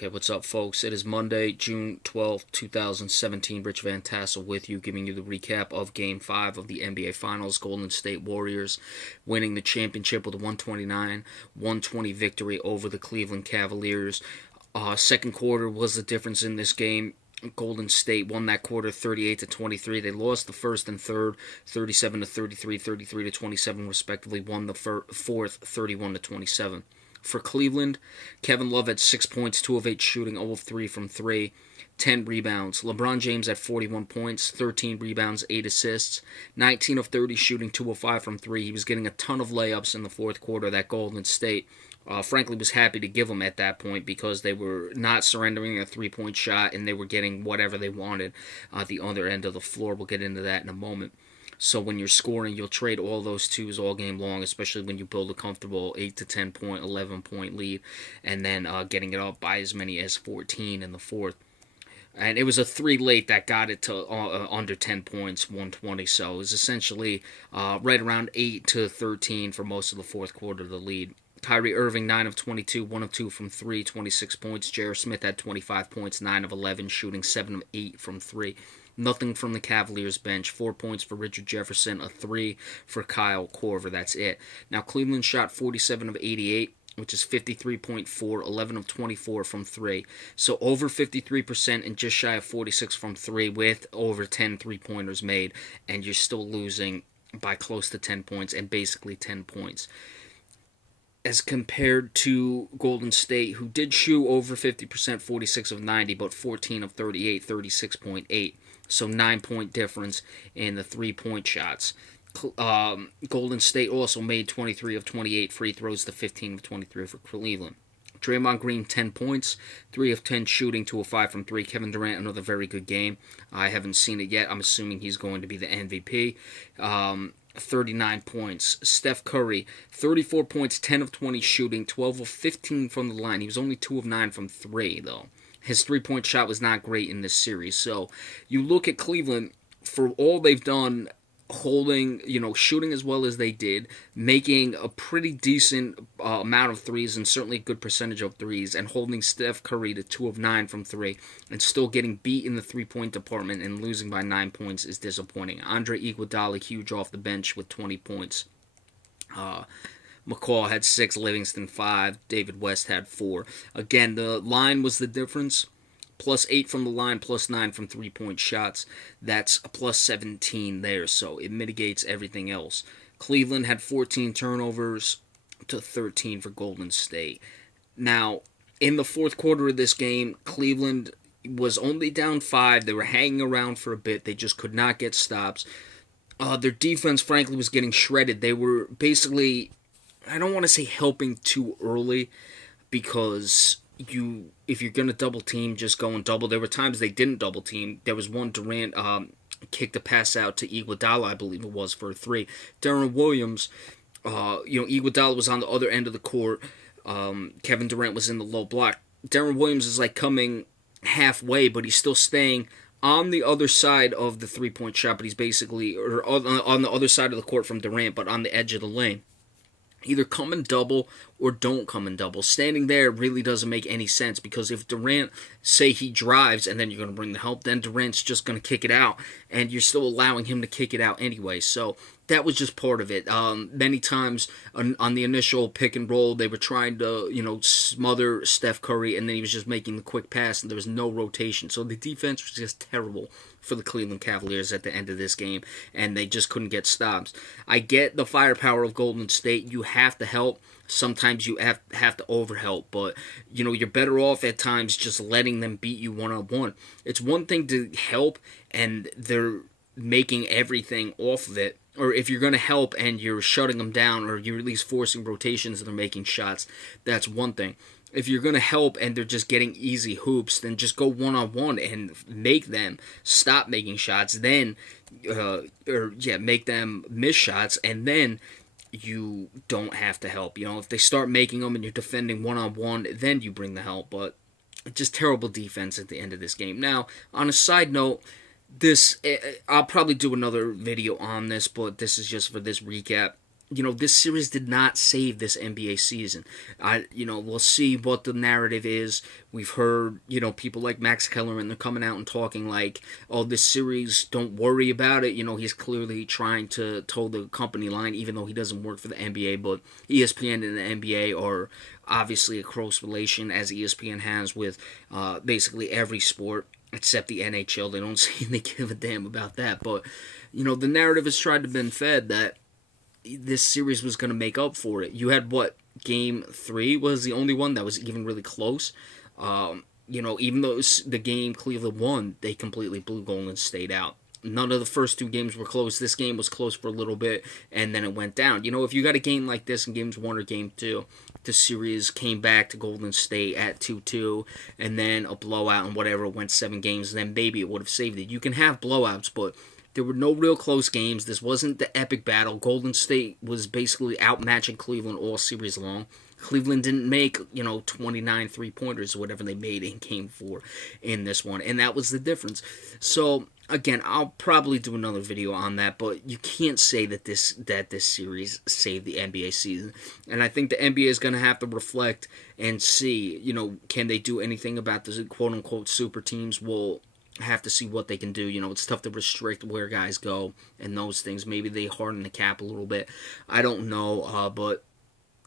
Okay, what's up, folks? It is Monday, June 12th, 2017. Rich Van Tassel with you, giving you the recap of Game 5 of the NBA Finals. Golden State Warriors winning the championship with a 129-120 victory over the Cleveland Cavaliers. Second quarter was the difference in this game. Golden State won that quarter 38-23. They lost the first and third 37-33, 33-27 respectively. Won the fourth 31-27. For Cleveland, Kevin Love had 6 points, 2 of 8 shooting, 0 of 3 from 3, 10 rebounds. LeBron James had 41 points, 13 rebounds, 8 assists, 19 of 30 shooting, 2 of 5 from 3. He was getting a ton of layups in the fourth quarter that Golden State frankly was happy to give them at that point because they were not surrendering a three-point shot and they were getting whatever they wanted at the other end of the floor. We'll get into that in a moment. So when you're scoring, you'll trade all those twos all game long, especially when you build a comfortable 8 to 10 point, 11 point lead, and then getting it up by as many as 14 in the fourth. And it was a 3 late that got it to under 10 points, 120. So it was essentially right around 8 to 13 for most of the fourth quarter of the lead. Kyrie Irving, 9 of 22, 1 of 2 from 3, 26 points. J.R. Smith had 25 points, 9 of 11, shooting 7 of 8 from 3. Nothing from the Cavaliers bench. 4 points for Richard Jefferson, a 3 for Kyle Korver. That's it. Now, Cleveland shot 47 of 88, which is 53.4, 11 of 24 from 3. So over 53% and just shy of 46 from 3 with over 10 three-pointers made. And you're still losing by close to 10 points and basically 10 points. As compared to Golden State, who did shoot over 50%, 46 of 90, but 14 of 38, 36.8. So 9-point difference in the three-point shots. Golden State also made 23 of 28 free throws to 15 of 23 for Cleveland. Draymond Green, 10 points, 3 of 10 shooting, 2 of 5 from 3. Kevin Durant, another very good game. I haven't seen it yet. I'm assuming he's going to be the MVP. 39 points. Steph Curry, 34 points, 10 of 20 shooting, 12 of 15 from the line. He was only 2 of 9 from 3, though. His three-point shot was not great in this series. So you look at Cleveland, for all they've done, holding, shooting as well as they did, making a pretty decent amount of threes and certainly a good percentage of threes, and holding Steph Curry to 2 of 9 from 3 and still getting beat in the three-point department and losing by 9 points is disappointing. Andre Iguodala, huge off the bench with 20 points. McCall had 6, Livingston 5, David West had 4. Again, the line was the difference. Plus 8 from the line, plus 9 from three-point shots. That's a plus 17 there, so it mitigates everything else. Cleveland had 14 turnovers to 13 for Golden State. Now, in the fourth quarter of this game, Cleveland was only down 5. They were hanging around for a bit. They just could not get stops. Their defense, frankly, was getting shredded. They were basically, I don't want to say helping too early, because if you're going to double team, just go and double. There were times they didn't double team. There was one Durant kicked a pass out to Iguodala, I believe it was, for a 3. Darren Williams, Iguodala was on the other end of the court. Kevin Durant was in the low block. Darren Williams is like coming halfway, but he's still staying on the other side of the three-point shot, but he's basically on the other side of the court from Durant, but on the edge of the lane. Either come and double or don't come and double. Standing there really doesn't make any sense, because if Durant, say he drives and then you're going to bring the help, then Durant's just going to kick it out, and you're still allowing him to kick it out anyway. So that was just part of it. Many times on the initial pick and roll, they were trying to, smother Steph Curry, and then he was just making the quick pass, and there was no rotation. So the defense was just terrible for the Cleveland Cavaliers at the end of this game, and they just couldn't get stops. I get the firepower of Golden State. You have to help. Sometimes you have to overhelp, but you're better off at times just letting them beat you one-on-one. It's one thing to help and they're making everything off of it, or if you're going to help and you're shutting them down, or you're at least forcing rotations and they're making shots, that's one thing. If you're going to help and they're just getting easy hoops, then just go one-on-one and make them stop making shots, then make them miss shots, and then you don't have to help. If they start making them and you're defending one-on-one, then you bring the help. But just terrible defense at the end of this game. Now, on a side note, I'll probably do another video on this, but this is just for this recap. this series did not save this NBA season. We'll see what the narrative is. We've heard, people like Max Kellerman, they're coming out and talking like, oh, this series, don't worry about it. He's clearly trying to toe the company line, even though he doesn't work for the NBA. But ESPN and the NBA are obviously a close relation, as ESPN has with basically every sport except the NHL. They don't seem to give a damn about that. But, the narrative has tried to been fed that this series was going to make up for it. You had Game 3 was the only one that was even really close. Even though the game Cleveland won, they completely blew Golden State out. None of the first two games were close. This game was close for a little bit, and then it went down. If you got a game like this in Games 1 or Game 2, the series came back to Golden State at 2-2, and then a blowout and whatever, went 7 games, and then maybe it would have saved it. You can have blowouts, but there were no real close games. This wasn't the epic battle. Golden State was basically outmatching Cleveland all series long. Cleveland didn't make, 29 three-pointers or whatever they made in Game 4 in this one, and that was the difference. So, again, I'll probably do another video on that, but you can't say that this series saved the NBA season. And I think the NBA is going to have to reflect and see, can they do anything about the quote-unquote super teams? We'll have to see what they can do. It's tough to restrict where guys go and those things. Maybe they harden the cap a little bit. I don't know, but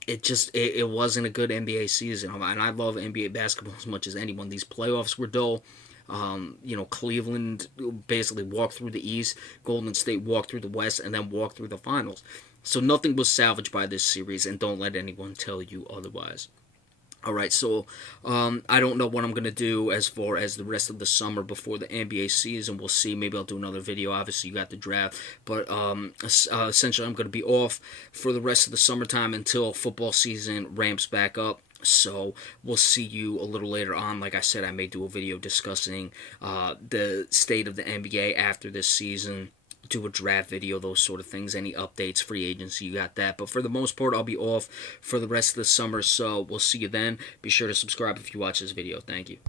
it wasn't a good NBA season. And I love NBA basketball as much as anyone. These playoffs were dull. Cleveland basically walked through the East. Golden State walked through the West and then walked through the finals. So nothing was salvaged by this series, and don't let anyone tell you otherwise. Alright, so I don't know what I'm going to do as far as the rest of the summer before the NBA season. We'll see. Maybe I'll do another video. Obviously, you got the draft. But essentially, I'm going to be off for the rest of the summertime until football season ramps back up. So we'll see you a little later on. Like I said, I may do a video discussing the state of the NBA after this season. Do a draft video, those sort of things, any updates, free agency, you got that. But for the most part, I'll be off for the rest of the summer, so we'll see you then. Be sure to subscribe if you watch this video. Thank you.